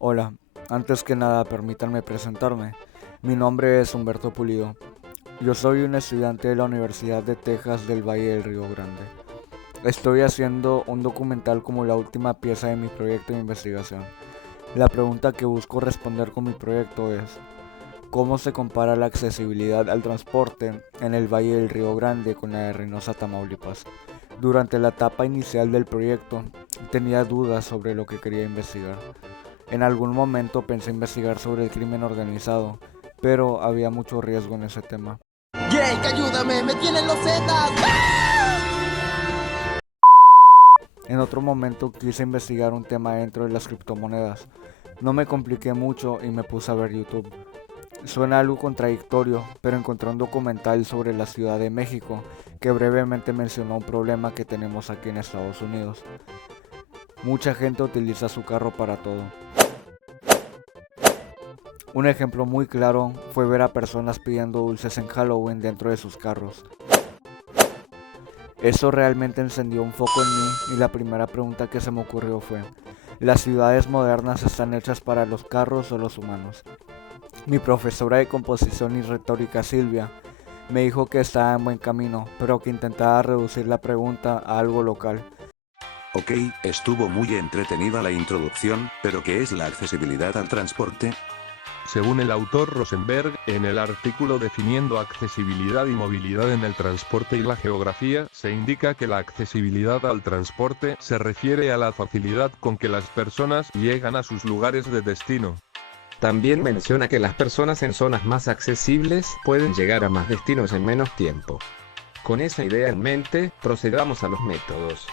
Hola, antes que nada permítanme presentarme. Mi nombre es Humberto Pulido. Yo soy un estudiante de la Universidad de Texas del Valle del Río Grande. Estoy haciendo un documental como la última pieza de mi proyecto de investigación. La pregunta que busco responder con mi proyecto es: ¿cómo se compara la accesibilidad al transporte en el Valle del Río Grande con la de Reynosa, Tamaulipas? Durante la etapa inicial del proyecto tenía dudas sobre lo que quería investigar. En algún momento pensé investigar sobre el crimen organizado, pero había mucho riesgo en ese tema. Jake, ayúdame, me tienen los zetas. En otro momento quise investigar un tema dentro de las criptomonedas. No me compliqué mucho y me puse a ver YouTube. Suena algo contradictorio, pero encontré un documental sobre la Ciudad de México que brevemente mencionó un problema que tenemos aquí en Estados Unidos. Mucha gente utiliza su carro para todo. Un ejemplo muy claro fue ver a personas pidiendo dulces en Halloween dentro de sus carros. Eso realmente encendió un foco en mí y la primera pregunta que se me ocurrió fue: ¿las ciudades modernas están hechas para los carros o los humanos? Mi profesora de composición y retórica, Silvia, me dijo que estaba en buen camino, pero que intentaba reducir la pregunta a algo local. Ok, estuvo muy entretenida la introducción, pero ¿qué es la accesibilidad al transporte? Según el autor Rosenberg, en el artículo definiendo accesibilidad y movilidad en el transporte y la geografía, se indica que la accesibilidad al transporte se refiere a la facilidad con que las personas llegan a sus lugares de destino. También menciona que las personas en zonas más accesibles pueden llegar a más destinos en menos tiempo. Con esa idea en mente, procedamos a los métodos.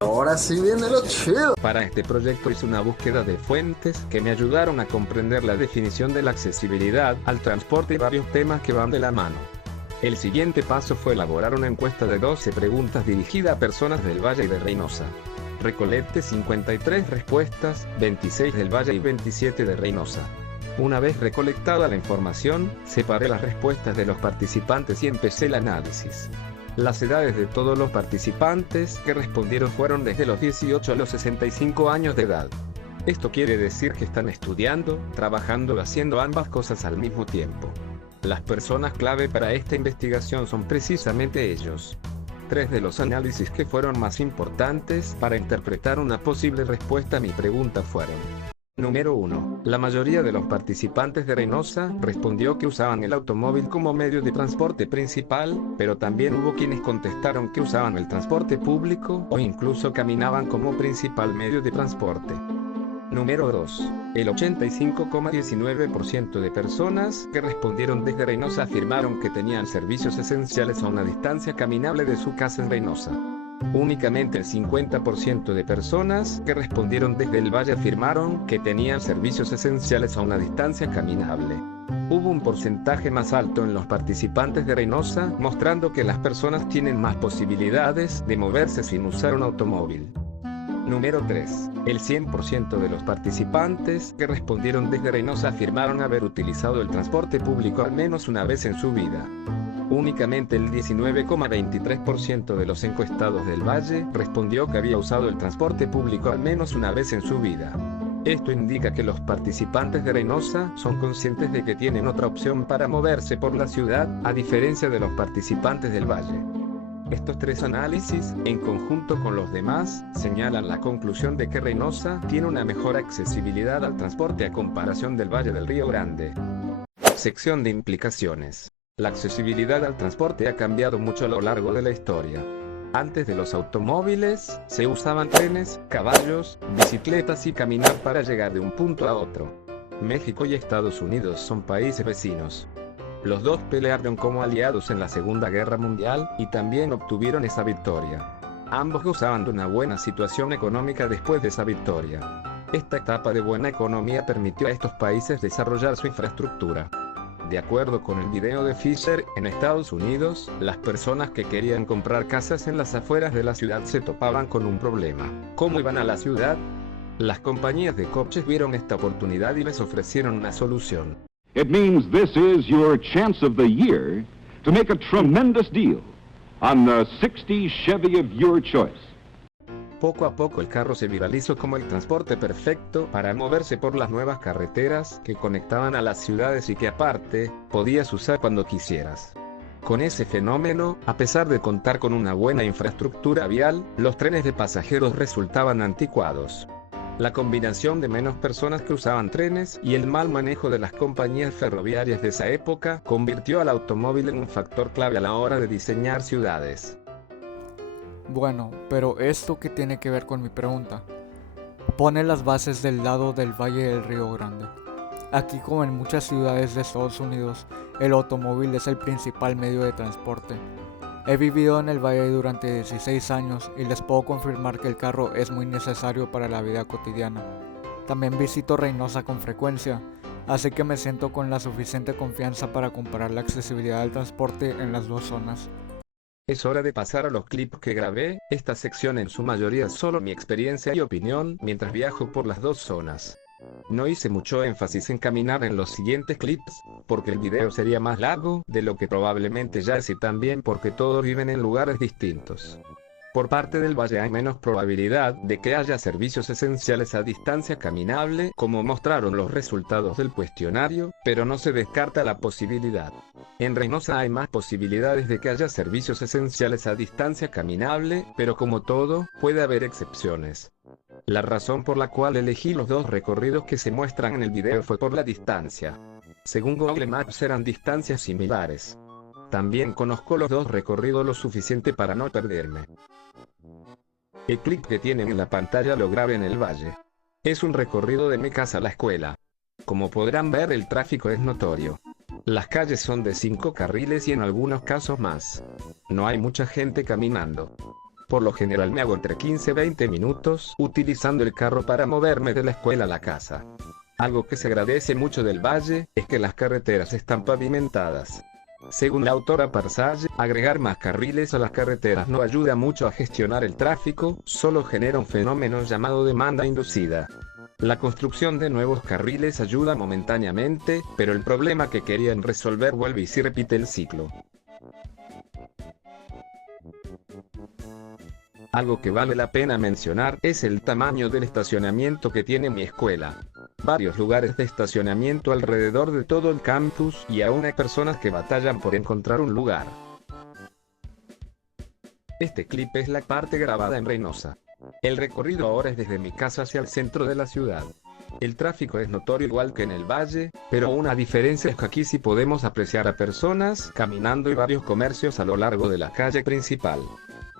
Ahora sí viene lo chido. Para este proyecto hice una búsqueda de fuentes que me ayudaron a comprender la definición de la accesibilidad al transporte y varios temas que van de la mano. El siguiente paso fue elaborar una encuesta de 12 preguntas dirigida a personas del Valle y de Reynosa. Recolecté 53 respuestas, 26 del Valle y 27 de Reynosa. Una vez recolectada la información, separé las respuestas de los participantes y empecé el análisis. Las edades de todos los participantes que respondieron fueron desde los 18 a los 65 años de edad. Esto quiere decir que están estudiando, trabajando o haciendo ambas cosas al mismo tiempo. Las personas clave para esta investigación son precisamente ellos. Tres de los análisis que fueron más importantes para interpretar una posible respuesta a mi pregunta fueron: Número 1. La mayoría de los participantes de Reynosa respondió que usaban el automóvil como medio de transporte principal, pero también hubo quienes contestaron que usaban el transporte público o incluso caminaban como principal medio de transporte. Número 2. El 85,19% de personas que respondieron desde Reynosa afirmaron que tenían servicios esenciales a una distancia caminable de su casa en Reynosa. Únicamente el 50% de personas que respondieron desde el Valle afirmaron que tenían servicios esenciales a una distancia caminable. Hubo un porcentaje más alto en los participantes de Reynosa, mostrando que las personas tienen más posibilidades de moverse sin usar un automóvil. Número 3. El 100% de los participantes que respondieron desde Reynosa afirmaron haber utilizado el transporte público al menos una vez en su vida. Únicamente el 19,23% de los encuestados del Valle respondió que había usado el transporte público al menos una vez en su vida. Esto indica que los participantes de Reynosa son conscientes de que tienen otra opción para moverse por la ciudad, a diferencia de los participantes del Valle. Estos tres análisis, en conjunto con los demás, señalan la conclusión de que Reynosa tiene una mejor accesibilidad al transporte a comparación del Valle del Río Grande. Sección de implicaciones. La accesibilidad al transporte ha cambiado mucho a lo largo de la historia. Antes de los automóviles, se usaban trenes, caballos, bicicletas y caminar para llegar de un punto a otro. México y Estados Unidos son países vecinos. Los dos pelearon como aliados en la Segunda Guerra Mundial y también obtuvieron esa victoria. Ambos gozaban de una buena situación económica después de esa victoria. Esta etapa de buena economía permitió a estos países desarrollar su infraestructura. De acuerdo con el video de Fisher, en Estados Unidos, las personas que querían comprar casas en las afueras de la ciudad se topaban con un problema. ¿Cómo iban a la ciudad? Las compañías de coches vieron esta oportunidad y les ofrecieron una solución. It means this is your chance of the year to make a tremendous deal on the '60 Chevy of your choice. Poco a poco el carro se viralizó como el transporte perfecto para moverse por las nuevas carreteras que conectaban a las ciudades y que aparte, podías usar cuando quisieras. Con ese fenómeno, a pesar de contar con una buena infraestructura vial, los trenes de pasajeros resultaban anticuados. La combinación de menos personas que usaban trenes y el mal manejo de las compañías ferroviarias de esa época convirtió al automóvil en un factor clave a la hora de diseñar ciudades. Bueno, pero ¿esto qué tiene que ver con mi pregunta? Pone las bases del lado del Valle del Río Grande. Aquí, como en muchas ciudades de Estados Unidos, el automóvil es el principal medio de transporte. He vivido en el Valle durante 16 años y les puedo confirmar que el carro es muy necesario para la vida cotidiana. También visito Reynosa con frecuencia, así que me siento con la suficiente confianza para comparar la accesibilidad del transporte en las dos zonas. Es hora de pasar a los clips que grabé. Esta sección en su mayoría es solo mi experiencia y opinión mientras viajo por las dos zonas. No hice mucho énfasis en caminar en los siguientes clips, porque el video sería más largo de lo que probablemente ya es, y también porque todos viven en lugares distintos. Por parte del Valle hay menos probabilidad de que haya servicios esenciales a distancia caminable, como mostraron los resultados del cuestionario, pero no se descarta la posibilidad. En Reynosa hay más posibilidades de que haya servicios esenciales a distancia caminable, pero como todo, puede haber excepciones. La razón por la cual elegí los dos recorridos que se muestran en el video fue por la distancia. Según Google Maps eran distancias similares. También conozco los dos recorridos lo suficiente para no perderme. El clip que tienen en la pantalla lo grabé en el Valle. Es un recorrido de mi casa a la escuela. Como podrán ver, el tráfico es notorio. Las calles son de 5 carriles y en algunos casos más. No hay mucha gente caminando. Por lo general me hago entre 15 y 20 minutos utilizando el carro para moverme de la escuela a la casa. Algo que se agradece mucho del Valle es que las carreteras están pavimentadas. Según la autora Parsage, agregar más carriles a las carreteras no ayuda mucho a gestionar el tráfico, solo genera un fenómeno llamado demanda inducida. La construcción de nuevos carriles ayuda momentáneamente, pero el problema que querían resolver vuelve y se repite el ciclo. Algo que vale la pena mencionar es el tamaño del estacionamiento que tiene mi escuela. Varios lugares de estacionamiento alrededor de todo el campus y aún hay personas que batallan por encontrar un lugar. Este clip es la parte grabada en Reynosa. El recorrido ahora es desde mi casa hacia el centro de la ciudad. El tráfico es notorio igual que en el Valle, pero una diferencia es que aquí sí podemos apreciar a personas caminando y varios comercios a lo largo de la calle principal.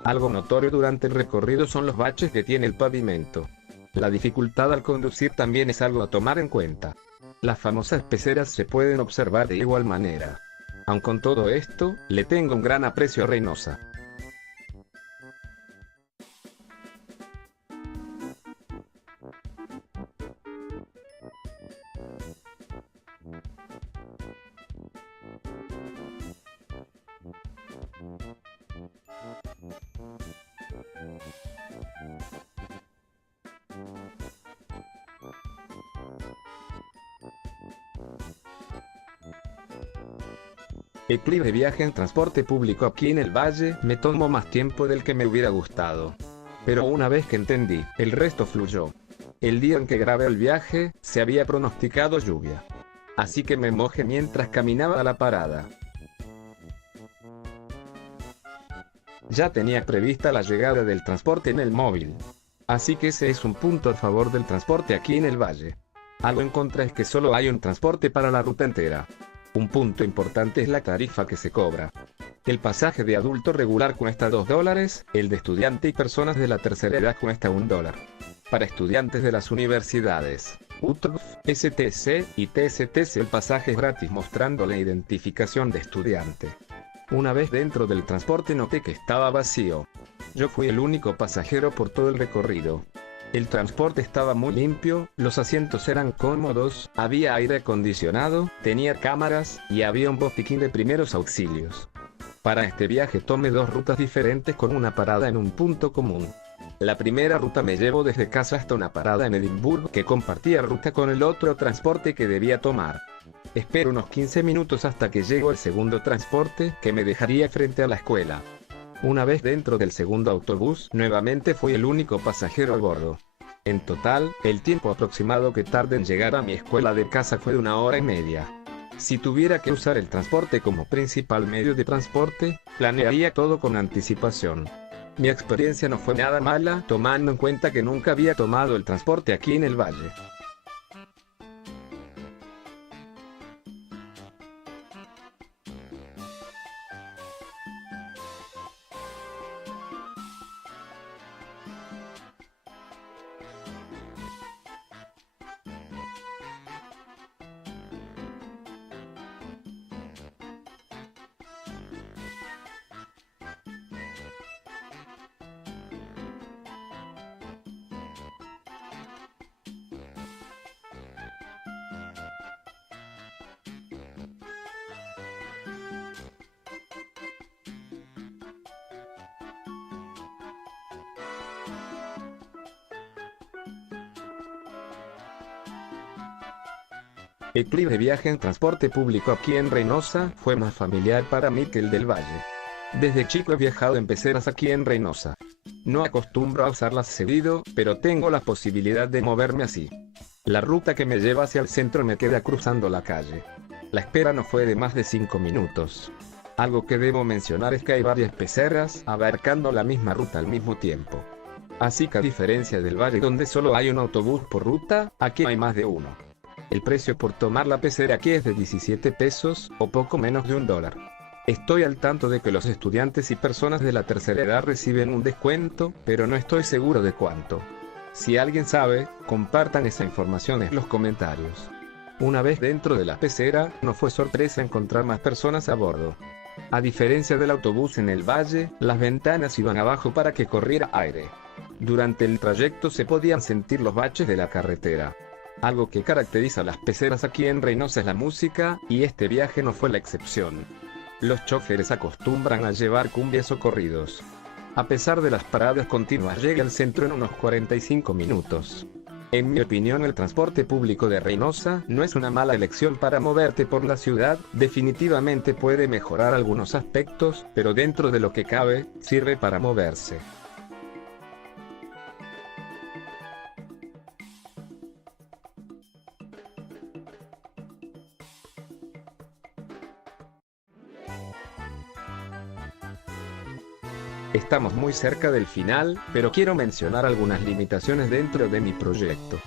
Algo notorio durante el recorrido son los baches que tiene el pavimento. La dificultad al conducir también es algo a tomar en cuenta. Las famosas peceras se pueden observar de igual manera. Aun con todo esto, le tengo un gran aprecio a Reynosa. El clip de viaje en transporte público aquí en el Valle me tomó más tiempo del que me hubiera gustado. Pero una vez que entendí, el resto fluyó. El día en que grabé el viaje, se había pronosticado lluvia. Así que me mojé mientras caminaba a la parada. Ya tenía prevista la llegada del transporte en el móvil. Así que ese es un punto a favor del transporte aquí en el Valle. Algo en contra es que solo hay un transporte para la ruta entera. Un punto importante es la tarifa que se cobra. El pasaje de adulto regular cuesta $2, el de estudiante y personas de la tercera edad cuesta $1. Para estudiantes de las universidades, UTF, STC y TSTC el pasaje es gratis mostrando la identificación de estudiante. Una vez dentro del transporte noté que estaba vacío. Yo fui el único pasajero por todo el recorrido. El transporte estaba muy limpio, los asientos eran cómodos, había aire acondicionado, tenía cámaras, y había un botiquín de primeros auxilios. Para este viaje tomé dos rutas diferentes con una parada en un punto común. La primera ruta me llevó desde casa hasta una parada en Edimburgo que compartía ruta con el otro transporte que debía tomar. Espero unos 15 minutos hasta que llegó el segundo transporte que me dejaría frente a la escuela. Una vez dentro del segundo autobús, nuevamente fui el único pasajero a bordo. En total, el tiempo aproximado que tardé en llegar a mi escuela de casa fue de 1 hora y media. Si tuviera que usar el transporte como principal medio de transporte, planearía todo con anticipación. Mi experiencia no fue nada mala, tomando en cuenta que nunca había tomado el transporte aquí en el valle. El clip de viaje en transporte público aquí en Reynosa fue más familiar para mí que el del Valle. Desde chico he viajado en peceras aquí en Reynosa. No acostumbro a usarlas seguido, pero tengo la posibilidad de moverme así. La ruta que me lleva hacia el centro me queda cruzando la calle. La espera no fue de más de 5 minutos. Algo que debo mencionar es que hay varias peceras abarcando la misma ruta al mismo tiempo. Así que a diferencia del Valle donde solo hay un autobús por ruta, aquí hay más de uno. El precio por tomar la pecera aquí es de 17 pesos, o poco menos de $1. Estoy al tanto de que los estudiantes y personas de la tercera edad reciben un descuento, pero no estoy seguro de cuánto. Si alguien sabe, compartan esa información en los comentarios. Una vez dentro de la pecera, no fue sorpresa encontrar más personas a bordo. A diferencia del autobús en el Valle, las ventanas iban abajo para que corriera aire. Durante el trayecto se podían sentir los baches de la carretera. Algo que caracteriza a las peceras aquí en Reynosa es la música, y este viaje no fue la excepción. Los choferes acostumbran a llevar cumbias o corridos. A pesar de las paradas continuas, llega al centro en unos 45 minutos. En mi opinión, el transporte público de Reynosa no es una mala elección para moverte por la ciudad, definitivamente puede mejorar algunos aspectos, pero dentro de lo que cabe, sirve para moverse. Estamos muy cerca del final, pero quiero mencionar algunas limitaciones dentro de mi proyecto.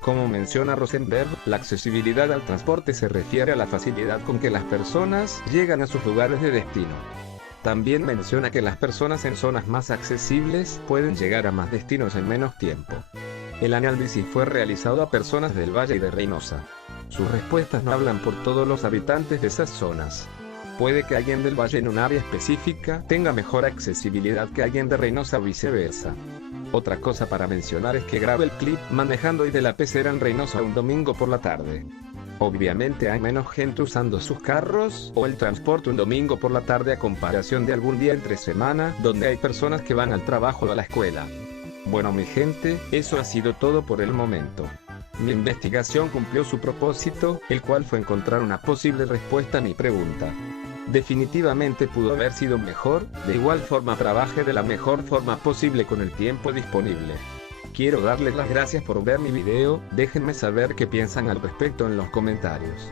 Como menciona Rosenberg, la accesibilidad al transporte se refiere a la facilidad con que las personas llegan a sus lugares de destino. También menciona que las personas en zonas más accesibles pueden llegar a más destinos en menos tiempo. El análisis fue realizado a personas del Valle y de Reynosa. Sus respuestas no hablan por todos los habitantes de esas zonas. Puede que alguien del Valle en un área específica tenga mejor accesibilidad que alguien de Reynosa o viceversa. Otra cosa para mencionar es que grabé el clip manejando y de la pecera en Reynosa un domingo por la tarde. Obviamente hay menos gente usando sus carros o el transporte un domingo por la tarde a comparación de algún día entre semana donde hay personas que van al trabajo o a la escuela. Bueno mi gente, eso ha sido todo por el momento. Mi investigación cumplió su propósito, el cual fue encontrar una posible respuesta a mi pregunta. Definitivamente pudo haber sido mejor, de igual forma trabajé de la mejor forma posible con el tiempo disponible. Quiero darles las gracias por ver mi video, déjenme saber qué piensan al respecto en los comentarios.